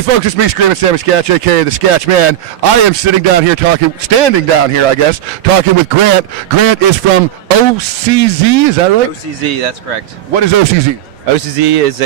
Hey folks, it's me, Screaming Sammy Sketch, aka the Sketch Man. I am standing down here, I guess, talking with Grant. Grant is from OCZ, is that right? OCZ, that's correct. What is OCZ? OCZ is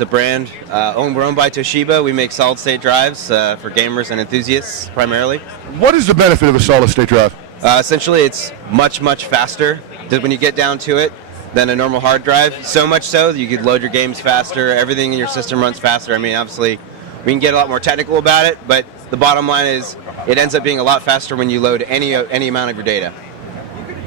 a brand we're owned by Toshiba. We make solid-state drives for gamers and enthusiasts primarily. What is the benefit of a solid-state drive? Essentially, it's much faster when you get down to it than a normal hard drive. So much so that you could load your games faster. Everything in your system runs faster. I mean, obviously, we can get a lot more technical about it, but the bottom line is it ends up being a lot faster when you load any amount of your data.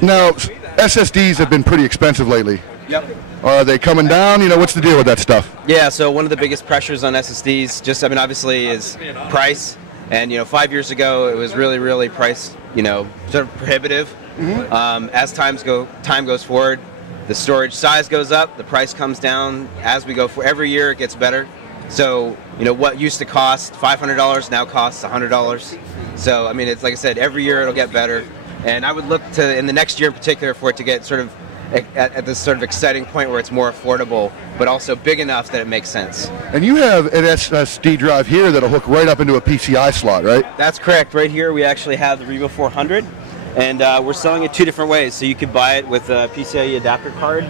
Now, SSDs have been pretty expensive lately. Yep. Are they coming down? You know, what's the deal with that stuff? Yeah, so one of the biggest pressures on SSDs, obviously, is price. And, 5 years ago, it was really priced, sort of prohibitive. Mm-hmm. As time goes forward, the storage size goes up, the price comes down. As we go every year, it gets better. So, what used to cost $500 now costs $100. So, I mean, it's like I said, every year it'll get better. And I would look to, in the next year in particular, for it to get sort of at this sort of exciting point where it's more affordable, but also big enough that it makes sense. And you have an SSD drive here that'll hook right up into a PCI slot, right? That's correct. Right here we actually have the Revo 400, and we're selling it two different ways. So you could buy it with a PCIe adapter card,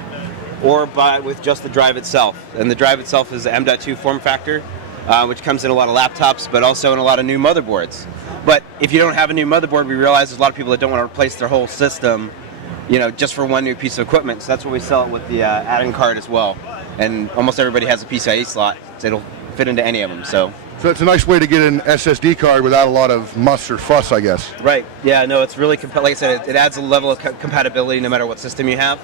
or buy it with just the drive itself. And the drive itself is the M.2 form factor, which comes in a lot of laptops, but also in a lot of new motherboards. But if you don't have a new motherboard, we realize there's a lot of people that don't want to replace their whole system, just for one new piece of equipment. So that's why we sell it with the add-in card as well. And almost everybody has a PCIe slot, so it'll fit into any of them. So it's a nice way to get an SSD card without a lot of muss or fuss, I guess. Right. Yeah. No, it's really like I said, it adds a level of compatibility no matter what system you have.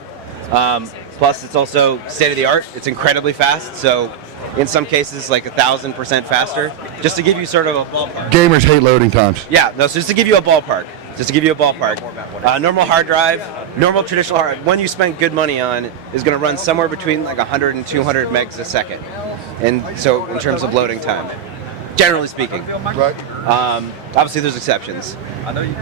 Plus, it's also state-of-the-art. It's incredibly fast. So in some cases, like 1,000% faster. Just to give you sort of a ballpark. Gamers hate loading times. Yeah. No. So just to give you a ballpark. Normal hard drive, normal traditional hard drive, one you spend good money on is going to run somewhere between like 100 and 200 megs a second. And so in terms of loading time, generally speaking. Right. Obviously there's exceptions.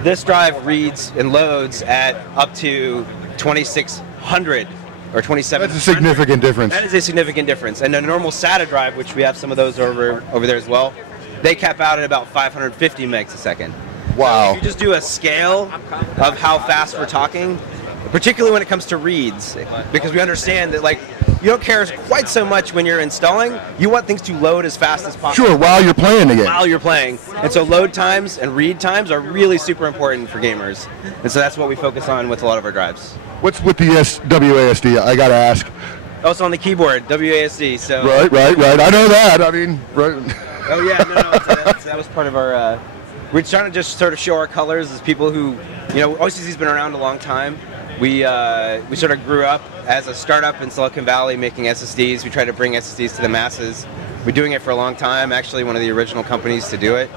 This drive reads and loads at up to 2,600 or 2,700. That's a significant difference. That is a significant difference. And a normal SATA drive, which we have some of those over there as well, they cap out at about 550 megs a second. Wow. So if you just do a scale of how fast we're talking, particularly when it comes to reads, because we understand that you don't care quite so much when you're installing, you want things to load as fast as possible. Sure, while you're playing the game. While you're playing. And so load times and read times are really super important for gamers. And so that's what we focus on with a lot of our drives. What's with the WASD? I gotta ask. Oh, it's on the keyboard, WASD. So. Right. I know that. I mean, right. Oh yeah, that was part of our. We're trying to just sort of show our colors as people who, OCZ's been around a long time. We sort of grew up as a startup in Silicon Valley making SSDs. We tried to bring SSDs to the masses. We're doing it for a long time. Actually, one of the original companies to do it.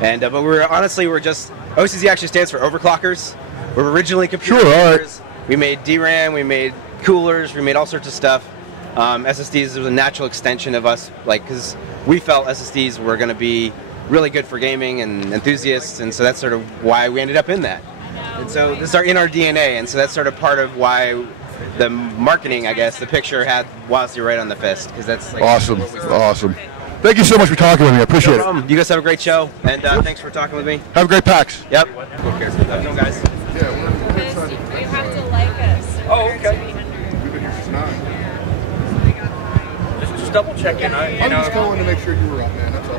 And but we're just OCZ actually stands for overclockers. We're originally computer makers. Right. We made DRAM, we made coolers, we made all sorts of stuff. SSDs was a natural extension of us, because we felt SSDs were going to be really good for gaming and enthusiasts, and so that's sort of why we ended up in that. And so this is in our DNA, and so that's sort of part of why the marketing, I guess, the picture had WASD right on the fist, because that's awesome. Awesome. Thank you so much for talking with me. I appreciate it. You guys have a great show, and thanks for talking with me. Have a great PAX. Yep. Have you guys. Yeah, you have to like us. Oh, okay. We've been here since 9. Just double checking. I'm just calling to make sure you were up, man. That's all.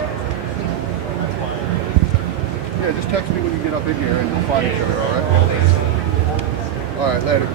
Yeah, just text me when you get up in here and we'll find each other, all right? All right, later.